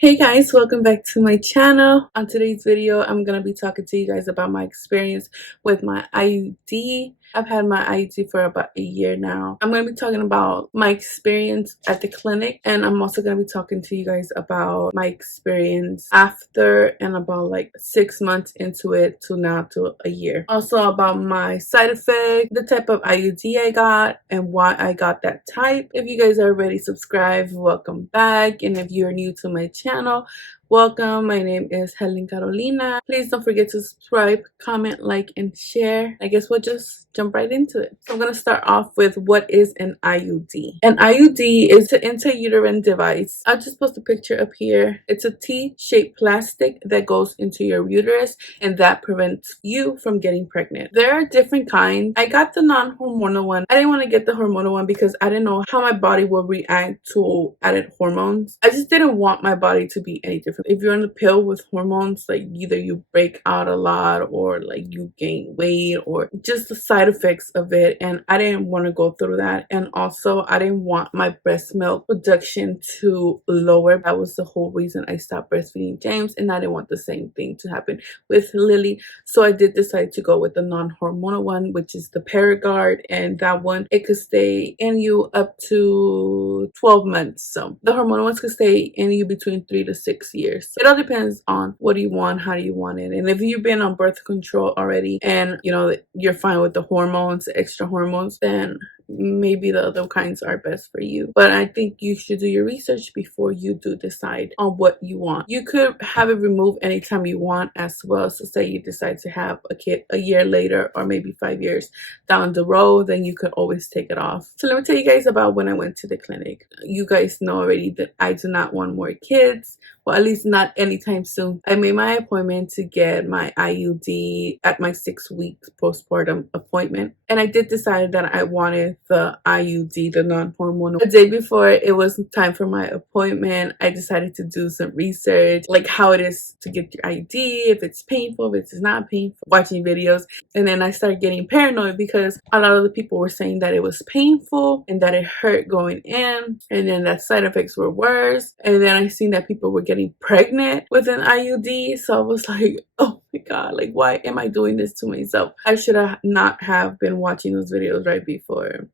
Hey guys, welcome back to my channel. On today's video, I'm going to be talking to you guys about my experience with my IUD. I've had my IUD for about a year now. I'm going to be talking about my experience at the clinic, and I'm also going to be talking to you guys about my experience after and about like 6 months into it to now to a year. Also about my side effects, the type of IUD I got, and why I got that type. If you guys are already subscribed, welcome back. And if you're new to my channel, welcome. My name is Helen Carolina. Please don't forget to subscribe, comment, like, and share. I guess we'll just jump right into it. So I'm going to start off with what is an IUD. An IUD is an intrauterine device. I'll just post a picture up here. It's a T-shaped plastic that goes into your uterus, and that prevents you from getting pregnant. There are different kinds. I got the non-hormonal one. I didn't want to get the hormonal one because I didn't know how my body will react to added hormones. I just didn't want my body to be any different. If you're on a pill with hormones, like either you break out a lot or like you gain weight or just the side effects of it, and I didn't want to go through that. And also I didn't want my breast milk production to lower. That was the whole reason I stopped breastfeeding James, and I didn't want the same thing to happen with Lily. So I did decide to go with the non-hormonal one, which is the Paragard, and that one, it could stay in you up to 12 months. So the hormonal ones could stay in you between 3 to 6 years. It all depends on what do you want, how do you want it. And if you've been on birth control already and you know you're fine with the hormones, the extra hormones, then maybe the other kinds are best for you. But I think you should do your research before you do decide on what you want. You could have it removed anytime you want as well. So say you decide to have a kid a year later or maybe 5 years down the road, then you could always take it off. So let me tell you guys about when I went to the clinic. You guys know already that I do not want more kids. Well, at least not anytime soon. I made my appointment to get my IUD at my 6 weeks postpartum appointment. And I did decide that I wanted the IUD, the non-hormonal. The day before it was time for my appointment, I decided to do some research, like how it is to get your IUD, if it's painful, if it's not painful, watching videos. And then I started getting paranoid because a lot of the people were saying that it was painful and that it hurt going in, and then that side effects were worse. And then I seen that people were getting pregnant with an IUD. So I was like, oh my God, like why am I doing this to myself? I should have not have been watching those videos right before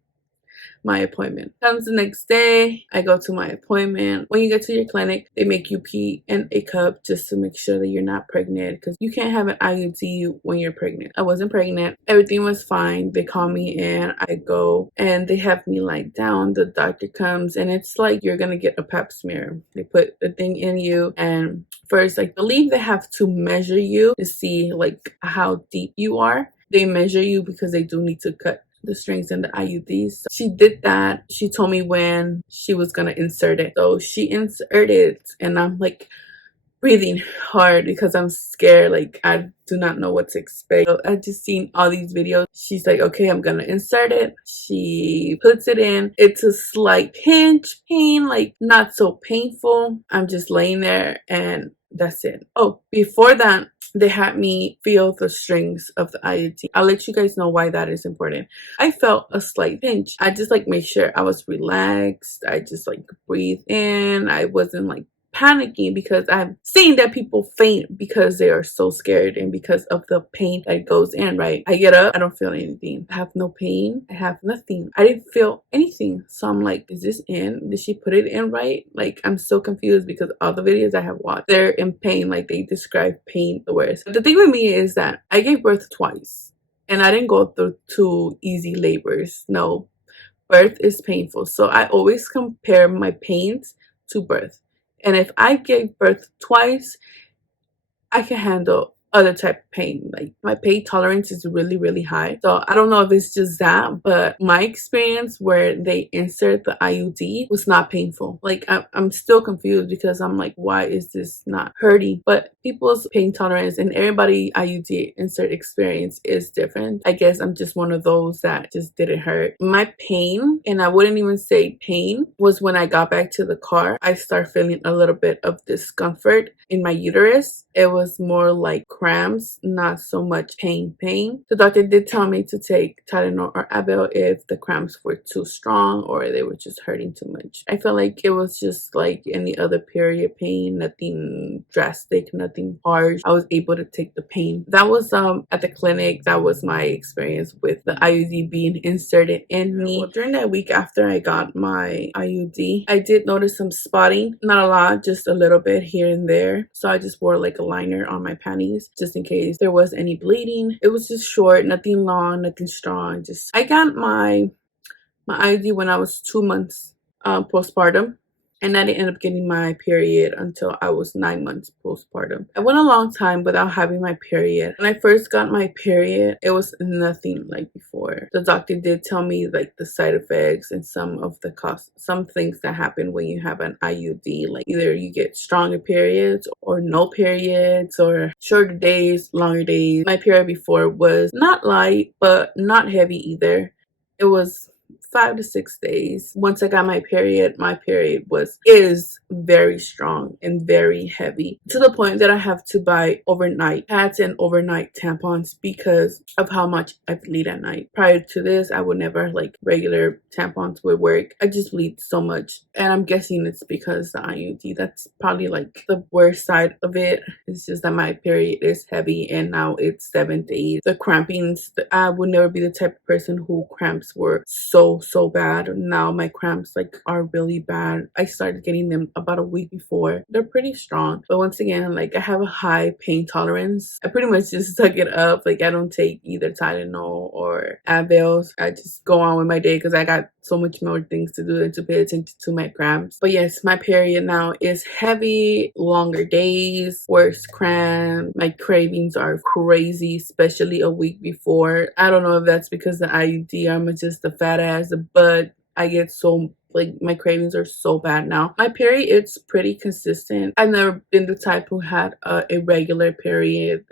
my appointment. Comes the next day, I go to my appointment. When you get to your clinic, they make you pee in a cup just to make sure that you're not pregnant, because you can't have an IUD when you're pregnant. I wasn't pregnant. Everything was fine. They call me in. I go and they have me lie down. The doctor comes and it's like you're gonna get a pap smear. They put the thing in you, and first, I believe they have to measure you to see like how deep you are. They measure you because they do need to cut the strings in the IUDs. So she did that. She told me when she was gonna insert it. So she inserted, and I'm like breathing hard because I'm scared. Like I do not know what to expect. So I just seen all these videos. She's like, okay, I'm gonna insert it. She puts it in. It's a slight pinch pain, like not so painful. I'm just laying there and that's it. Oh, before that, they had me feel the strings of the IUD. I'll let you guys know why that is important. I felt a slight pinch. I just like make sure I was relaxed. I just like breathe in. I wasn't like panicking because I've seen that people faint because they are so scared and because of the pain that goes in, right? I get up, I don't feel anything. I have no pain. I have nothing. I didn't feel anything. So I'm like, is this in? Did she put it in right? Like, I'm so confused because all the videos I have watched, they're in pain. Like, they describe pain the worst. But the thing with me is that I gave birth twice and I didn't go through 2 easy labors. No, birth is painful. So I always compare my pains to birth. And if I gave birth twice, I can handle other type of pain. Like my pain tolerance is really, really high. So I don't know if it's just that, but my experience where they insert the IUD was not painful. Like I'm still confused because I'm like, why is this not hurting? But people's pain tolerance and everybody IUD insert experience is different. I guess I'm just one of those that just didn't hurt. My pain, and I wouldn't even say pain, was when I got back to the car. I started feeling a little bit of discomfort in my uterus. It was more like cramps, not so much pain. The doctor did tell me to take Tylenol or Advil if the cramps were too strong or they were just hurting too much. I feel like it was just like any other period pain, nothing drastic, nothing harsh. I was able to take the pain. That was at the clinic. That was my experience with the IUD being inserted in me. Well, during that week after I got my IUD, I did notice some spotting. Not a lot, just a little bit here and there. So I just wore like a liner on my panties just in case there was any bleeding. It was just short, nothing long, nothing strong. Just I got my IUD when I was 2 months postpartum. And I didn't end up getting my period until I was 9 months postpartum. I went a long time without having my period. When I first got my period, it was nothing like before. The doctor did tell me like the side effects and some things that happen when you have an IUD. Like either you get stronger periods or no periods or shorter days, longer days. My period before was not light, but not heavy either. It was 5 to 6 days. Once I got my period is very strong and very heavy, to the point that I have to buy overnight pads and overnight tampons because of how much I bleed at night. Prior to this, I would never, like, regular tampons would work. I just bleed so much, and I'm guessing it's because the IUD. That's probably like the worst side of it. It's just that my period is heavy and now it's 7 days. The crampings, I would never be the type of person who cramps were so bad. Now my cramps like are really bad. I started getting them about a week before. They're pretty strong, but once again, like, I have a high pain tolerance. I pretty much just suck it up. Like, I don't take either Tylenol or Advil. I just go on with my day because I got so much more things to do than to pay attention to my cramps. But yes, my period now is heavy, longer days, worse cramps. My cravings are crazy, especially a week before. I don't know if that's because the IUD, I'm just a fat ass, but I get so, like, my cravings are so bad now. My period, it's pretty consistent. I've never been the type who had a irregular period.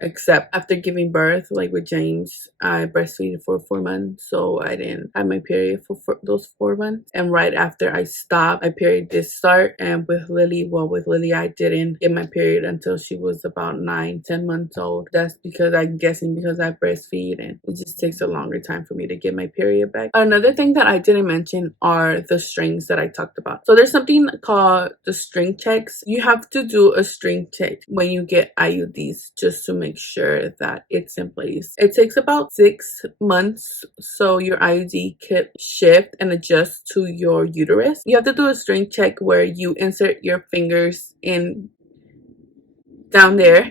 Except after giving birth, like with James, I breastfeeded for 4 months, so I didn't have my period for those 4 months. And right after I stopped, my period did start. And with Lily, I didn't get my period until she was about 9-10 months old. That's because I'm guessing because I breastfeed and it just takes a longer time for me to get my period back. Another thing that I didn't mention are the strings that I talked about. So there's something called the string checks. You have to do a string check when you get IUDs just to make sure that it's in place. It takes about 6 months so your IUD can shift and adjust to your uterus. You have to do a string check where you insert your fingers in down there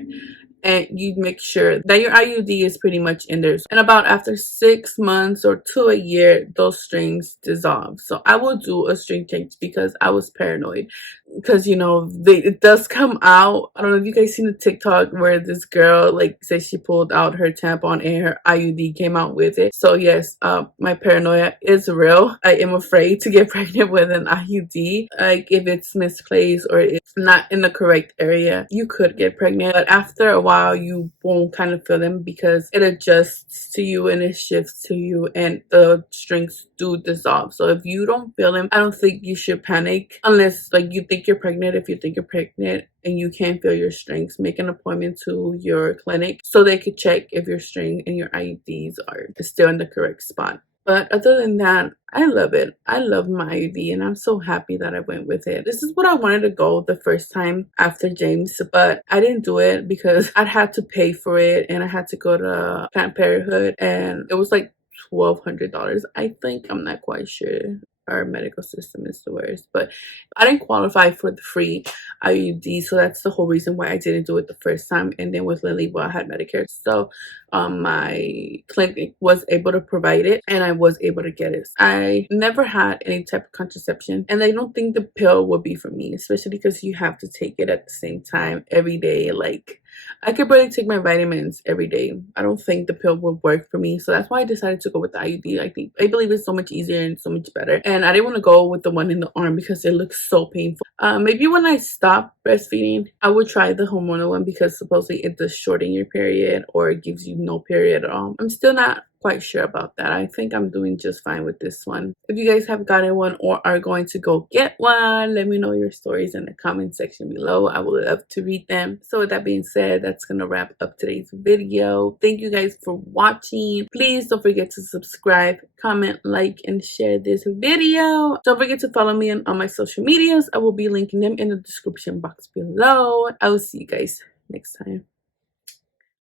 and you make sure that your IUD is pretty much in there. And about after 6 months or to a year, those strings dissolve. So I will do a string check because I was paranoid. Because, you know, it does come out. I don't know if you guys seen the TikTok where this girl, like, says she pulled out her tampon and her IUD came out with it. So yes, my paranoia is real. I am afraid to get pregnant with an IUD. Like, if it's misplaced or it's not in the correct area, you could get pregnant. But after a while, you won't kind of feel them because it adjusts to you and it shifts to you and the strings do dissolve. So if you don't feel them, I don't think you should panic unless, like, you think you're pregnant. If you think you're pregnant and you can't feel your strings, make an appointment to your clinic so they could check if your string and your IUDs are still in the correct spot. But other than that, I love it. I love my IUD and I'm so happy that I went with it. This is what I wanted to go the first time after James, but I didn't do it because I'd had to pay for it and I had to go to Planned Parenthood and it was like $1,200, I think. I'm not quite sure. Our medical system is the worst, but I didn't qualify for the free IUD, so that's the whole reason why I didn't do it the first time. And then with Lily, well, I had Medicare, so my clinic was able to provide it and I was able to get it. I never had any type of contraception and I don't think the pill would be for me, especially because you have to take it at the same time every day. Like, I could barely take my vitamins every day. I don't think the pill would work for me. So that's why I decided to go with the IUD. I believe it's so much easier and so much better. And I didn't want to go with the one in the arm because it looks so painful. Maybe when I stop breastfeeding, I would try the hormonal one because supposedly it does shorten your period or it gives you no period at all. I'm still not quite sure about that. I think I'm doing just fine with this one. If you guys have gotten one or are going to go get one, let me know your stories in the comment section below. I would love to read them. So with that being said, that's gonna wrap up today's video. Thank you guys for watching. Please don't forget to subscribe, comment, like, and share this video. Don't forget to follow me on my social medias. I will be linking them in the description box below. I will see you guys next time.